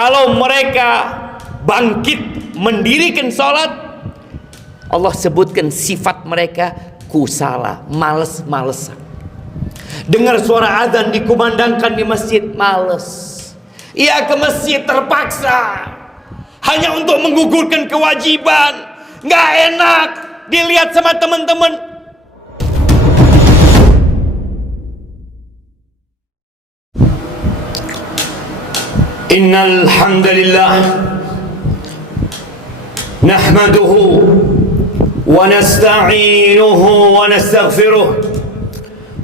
Kalau mereka bangkit mendirikan sholat, Allah sebutkan sifat mereka kusala, males-malesan. Dengar suara azan dikumandangkan di masjid, males. Ia ke masjid terpaksa, hanya untuk menggugurkan kewajiban. Nggak enak dilihat sama teman-teman. Innal hamdalillah nahmaduhu wa nasta'inuhu wa nastaghfiruh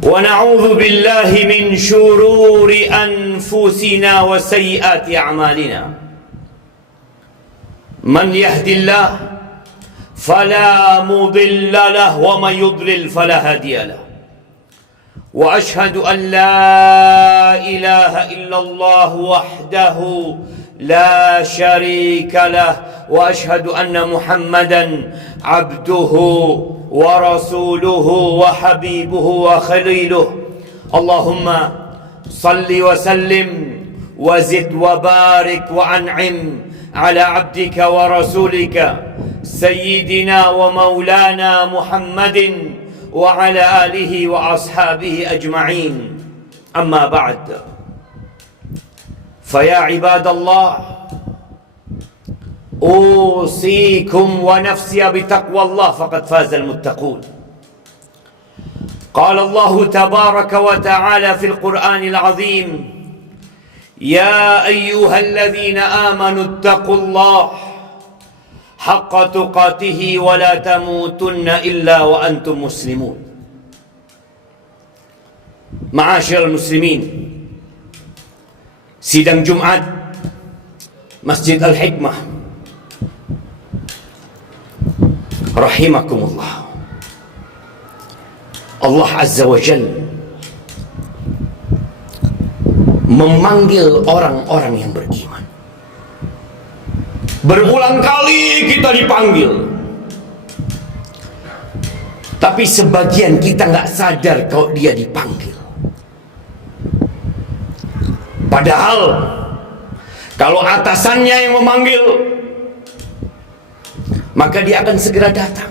wa na'udzu billahi min shururi anfusina wa sayyiati a'malina. Man yahdillah fala mudilla lahu wa man yudlil fala hadiya lahu. Wa ashhadu an la ilaha illallah wahdahu la syarika lah wa ashhadu anna Muhammadan abduhu wa rasuluhu wa habibuhu wa khaliluh. Allahumma salli wa sallim wa zid wa barik wa an'im ala abdika wa rasulika sayyidina wa maulana Muhammadin wa ala alihi wa ashabihi ajma'in. Amma ba'd. Faya ibadallah, usikum wa nafsiya bitaqwallah faqad fazal muttaqun. Qala Allah tabaraka wa ta'ala fil Qur'anil azim, ya ayyuhalladzina amanu ittaqullah haqqa tuqatihi wa la tamutunna illa wa antum muslimun. Ma'asyiral muslimin, sidang Jumat Masjid Al-Hikmah rahimakumullah. Allah Azza wa Jalla memanggil orang-orang yang beriman. Berulang kali kita dipanggil, tapi sebagian kita nggak sadar kalau dia dipanggil. Padahal kalau atasannya yang memanggil, maka dia akan segera datang,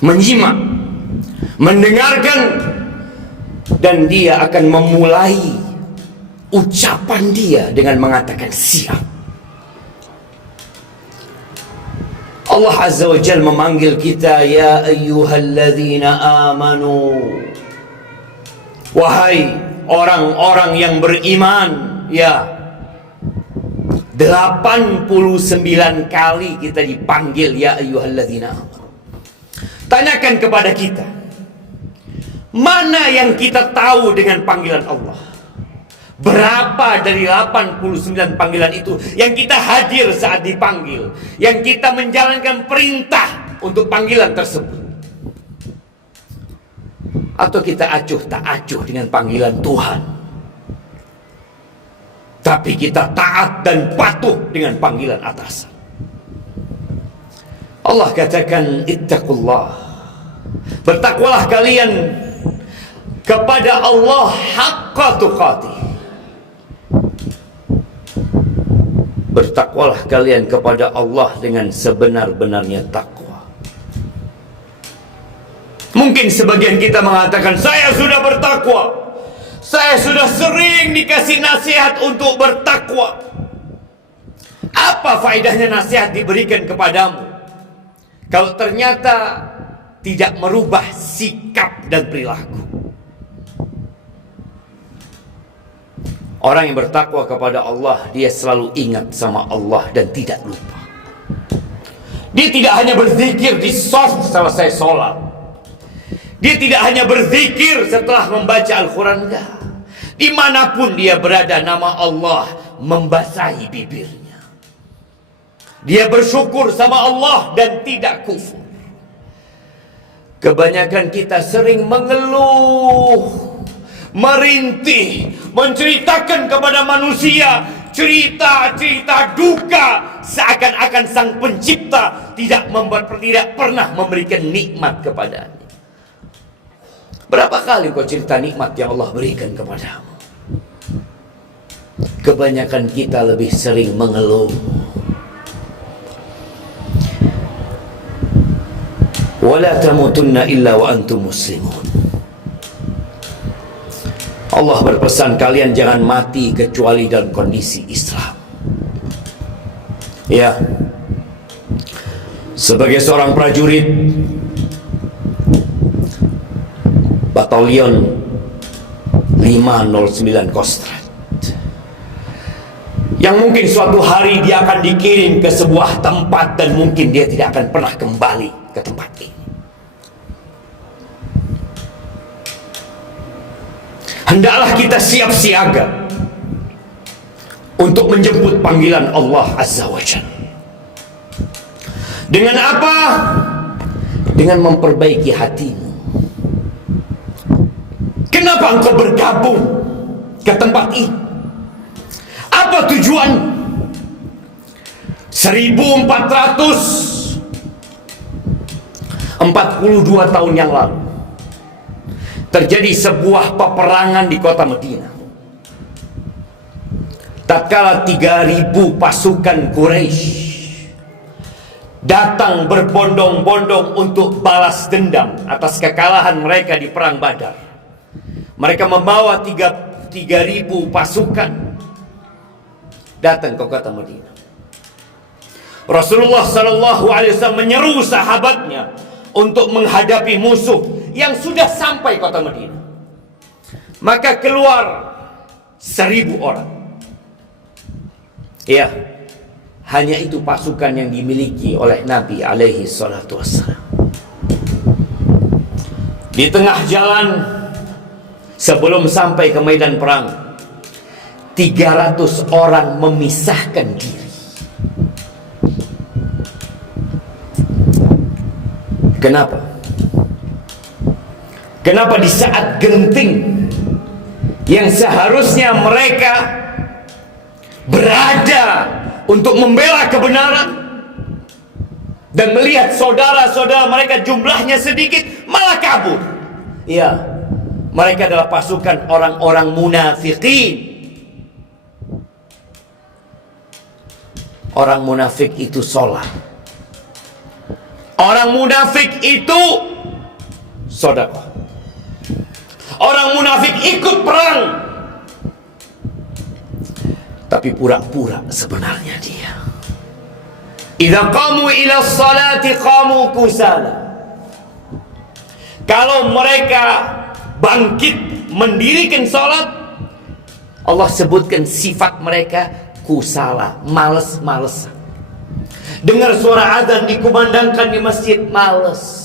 menyimak, mendengarkan, dan dia akan memulai ucapan dia dengan mengatakan siap. Allah Azza wa Jalla memanggil kita, ya ayyuhalladzina amanu, wahai orang-orang yang beriman. Ya, 89 kali kita dipanggil ya ayyuhalladzina amanu. Tanyakan kepada kita, mana yang kita tahu dengan panggilan Allah? Berapa dari 89 panggilan itu yang kita hadir saat dipanggil, yang kita menjalankan perintah untuk panggilan tersebut? Atau kita acuh tak acuh dengan panggilan Tuhan, tapi kita taat dan patuh dengan panggilan atasan? Allah katakan, ittaqullah, bertakwalah kalian kepada Allah haqqa tuqatih. Bertakwalah kalian kepada Allah dengan sebenar-benarnya takwa. Mungkin sebagian kita mengatakan, saya sudah bertakwa, saya sudah sering dikasih nasihat untuk bertakwa. Apa faedahnya nasihat diberikan kepadamu kalau ternyata tidak merubah sikap dan perilaku? Orang yang bertakwa kepada Allah, dia selalu ingat sama Allah dan tidak lupa. Dia tidak hanya berzikir di soft selesai sholat, dia tidak hanya berzikir setelah membaca Al-Quran, enggak. Dimanapun dia berada, nama Allah membasahi bibirnya. Dia bersyukur sama Allah dan tidak kufur. Kebanyakan kita sering mengeluh, merintih, menceritakan kepada manusia cerita-cerita duka, seakan-akan sang pencipta tidak pernah memberikan nikmat kepadanya. Berapa kali kau cerita nikmat yang Allah berikan kepadamu? kebanyakan kita lebih sering mengeluh. Wala tamutunna illa wa antum muslimun. Allah berpesan, kalian jangan mati kecuali dalam kondisi Islam. Ya, sebagai seorang prajurit Batalion 509 Kostrad, yang mungkin suatu hari dia akan dikirim ke sebuah tempat dan mungkin dia tidak akan pernah kembali ke tempat ini. Hendaklah kita siap siaga untuk menjemput panggilan Allah Azza wa Jalla. Dengan apa? Dengan memperbaiki hatimu. Kenapa engkau bergabung ke tempat ini? Apa tujuan? 1442 tahun yang lalu terjadi sebuah peperangan di kota Madinah. Tatkala 3.000 pasukan Quraisy datang berbondong-bondong untuk balas dendam atas kekalahan mereka di perang Badar. Mereka membawa 3.000 pasukan datang ke kota Madinah. Rasulullah SAW menyeru sahabatnya untuk menghadapi musuh yang sudah sampai kota Madinah. Maka keluar 1.000 orang. Ya, hanya itu pasukan yang dimiliki oleh Nabi alaihi salatu wassalam. Di tengah jalan sebelum sampai ke medan perang, 300 orang memisahkan diri. Kenapa? Kenapa di saat genting yang seharusnya mereka berada untuk membela kebenaran dan melihat saudara-saudara mereka jumlahnya sedikit malah kabur? Ya, mereka adalah pasukan orang-orang munafikin. Orang munafik itu sholat. Orang munafik itu sedekah. Orang munafik ikut perang, tapi pura-pura sebenarnya dia. Idza qamu ila sholati qamu kusala. Kalau mereka bangkit mendirikan salat, Allah sebutkan sifat mereka kusala, males-malesan. Dengar suara azan dikumandangkan di masjid, males.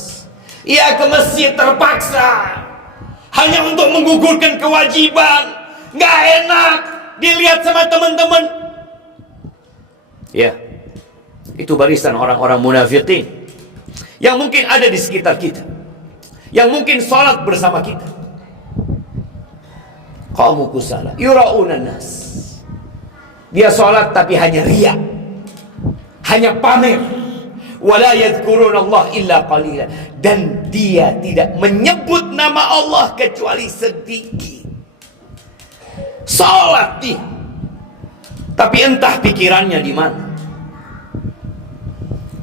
Ia ke masjid terpaksa, hanya untuk menggugurkan kewajiban. Nggak enak dilihat sama teman-teman. Ya, itu barisan orang-orang munafikin yang mungkin ada di sekitar kita, yang mungkin sholat bersama kita. Qamu kusala yura'una nas. Dia sholat tapi hanya riya, hanya pamer. Wala yadhkuruna Allah illa qalila. Dan dia tidak menyebut nama Allah kecuali sedikit. Salat dia, tapi entah pikirannya di mana.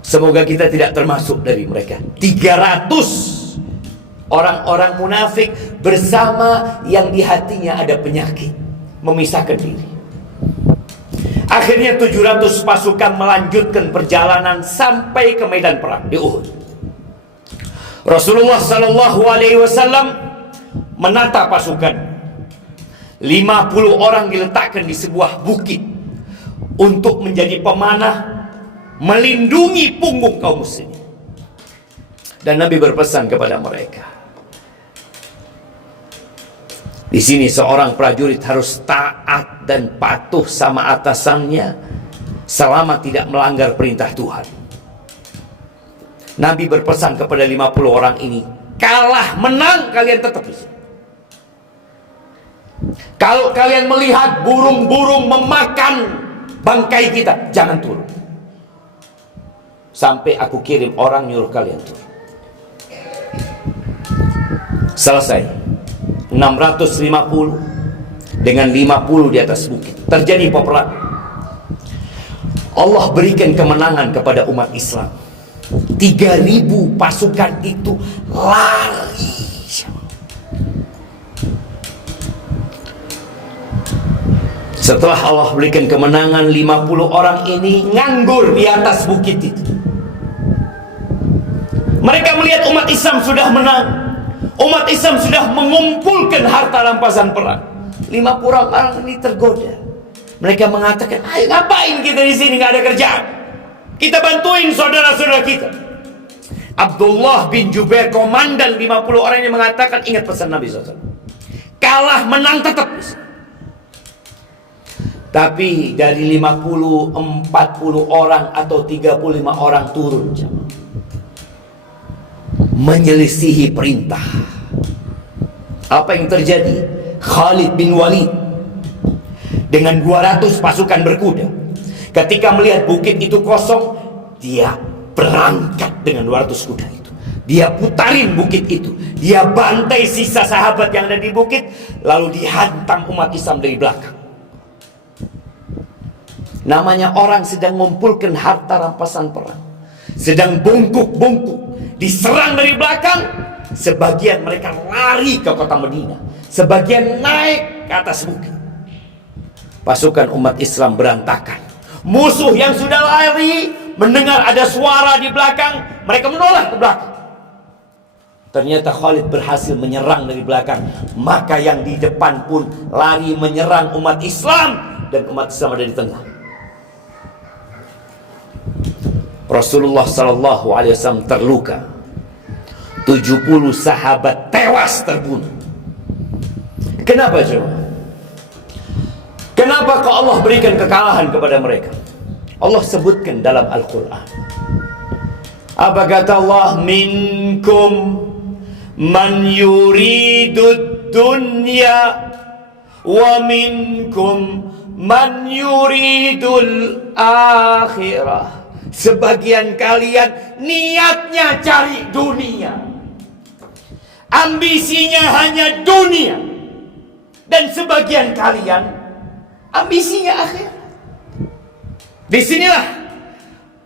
Semoga kita tidak termasuk dari mereka. 300 orang-orang munafik bersama yang di hatinya ada penyakit, memisahkan diri. Akhirnya 700 pasukan melanjutkan perjalanan sampai ke medan perang di Uhud. Rasulullah SAW menata pasukan. 50 orang diletakkan di sebuah bukit untuk menjadi pemanah, melindungi punggung kaum muslimin. Dan Nabi berpesan kepada mereka, di sini seorang prajurit harus taat dan patuh sama atasannya selama tidak melanggar perintah Tuhan. Nabi berpesan kepada 50 orang ini, kalah menang kalian tetap di sini. Kalau kalian melihat burung-burung memakan bangkai kita, jangan turun sampai aku kirim orang nyuruh kalian turun. Selesai. 650 dengan 50 di atas bukit. Terjadi peperangan. Allah berikan kemenangan kepada umat Islam. 3.000 pasukan itu lari. Setelah Allah berikan kemenangan, 50 orang ini nganggur di atas bukit itu. Mereka melihat umat Islam sudah menang. Umat Islam sudah mengumpulkan harta rampasan perang. 50 orang ini tergoda. Mereka mengatakan, ayo ngapain kita di sini, nggak ada kerjaan. Kita bantuin saudara-saudara kita. Abdullah bin Jubair, komandan 50 orang ini mengatakan, ingat pesan Nabi SAW. Kalah menang tetap bisa. Tapi dari 50, 40 orang atau 35 orang turun, menyelisihi perintah. Apa yang terjadi? Khalid bin Walid dengan 200 pasukan berkuda, ketika melihat bukit itu kosong, dia berangkat dengan 200 kuda itu. Dia putarin bukit itu, dia bantai sisa sahabat yang ada di bukit, lalu dihantam umat Islam dari belakang. Namanya orang sedang mengumpulkan harta rampasan perang, sedang bungkuk-bungkuk, diserang dari belakang. Sebagian mereka lari ke kota Madinah, sebagian naik ke atas bukit. Pasukan umat Islam berantakan. Musuh yang sudah lari mendengar ada suara di belakang, mereka menoleh ke belakang. Ternyata Khalid berhasil menyerang dari belakang. Maka yang di depan pun lari menyerang umat Islam, dan umat Islam ada di tengah. Rasulullah SAW terluka. 70 sahabat tewas terbunuh. Kenapa coba? Kenapa kok Allah berikan kekalahan kepada mereka? Allah sebutkan dalam Al-Quran. Apa kata Allah? Minkum man yuridud dunya wa minkum man yuridul akhirah. Sebagian kalian niatnya cari dunia, ambisinya hanya dunia, dan sebagian kalian ambisinya akhirat. Disinilah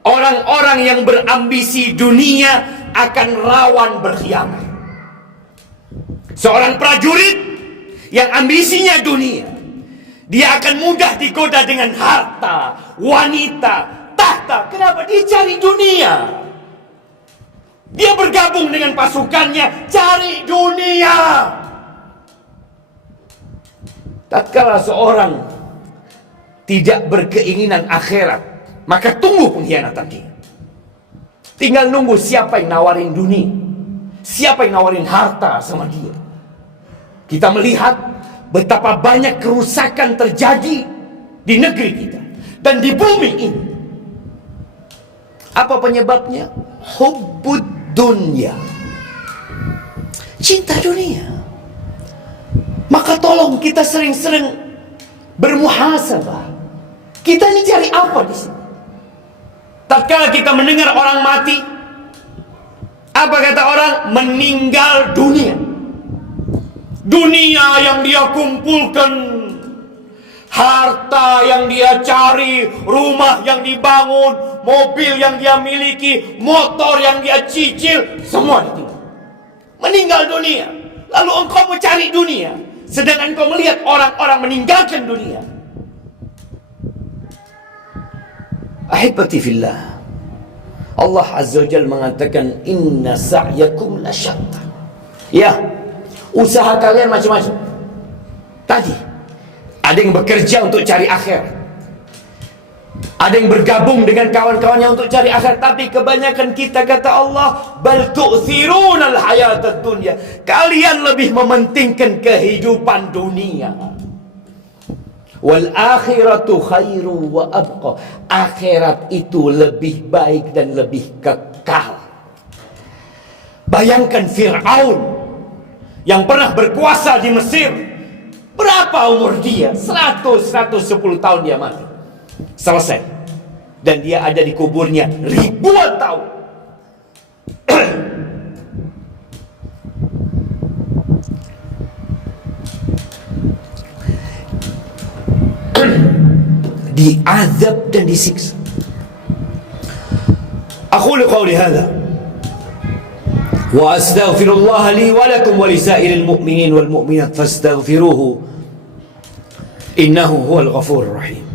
orang-orang yang berambisi dunia akan rawan berkhianat. Seorang prajurit yang ambisinya dunia, dia akan mudah digoda dengan harta, wanita, tahta. Kenapa? Dia cari dunia. Dia bergabung dengan pasukannya, cari dunia. Tatkala seorang tidak berkeinginan akhirat, maka tunggu pengkhianatan dia. Tinggal nunggu siapa yang nawarin dunia, siapa yang nawarin harta sama dia. Kita melihat betapa banyak kerusakan terjadi di negeri kita dan di bumi ini. Apa penyebabnya? Hubbud dunya, cinta dunia. Maka tolong kita sering-sering bermuhasabah. Kita ini cari apa di sini? Tatkala kita mendengar orang mati, apa kata orang? Meninggal dunia. Dunia yang dia kumpulkan, harta yang dia cari, rumah yang dibangun, mobil yang dia miliki, motor yang dia cicil, semua ditinggal. Meninggal dunia. Lalu engkau mencari dunia, sedangkan engkau melihat orang-orang meninggalkan dunia. Ahibati fillah, Allah Azza wa Jalla mengatakan, inna sa'yakum lasyatta. Ya, usaha kalian macam-macam. Tadi ada yang bekerja untuk cari akhirat, ada yang bergabung dengan kawan-kawannya untuk cari akhirat. Tapi kebanyakan kita, kata Allah, bal tu'thirunal hayatad dunya. Kalian lebih mementingkan kehidupan dunia. Wal akhiratu khairu wa abqa. Akhirat itu lebih baik dan lebih kekal. Bayangkan Fir'aun yang pernah berkuasa di Mesir. Berapa umur dia? 110 tahun dia mati. Selesai. Dan dia ada di kuburnya ribuan tahun. diazab dan disiksa. Aqulu qawli hadha wa astaghfirullah li wa lakum wa lisairil mu'minin wal mu'minat fastaghfiruhu innahu huwal ghafurur rahim.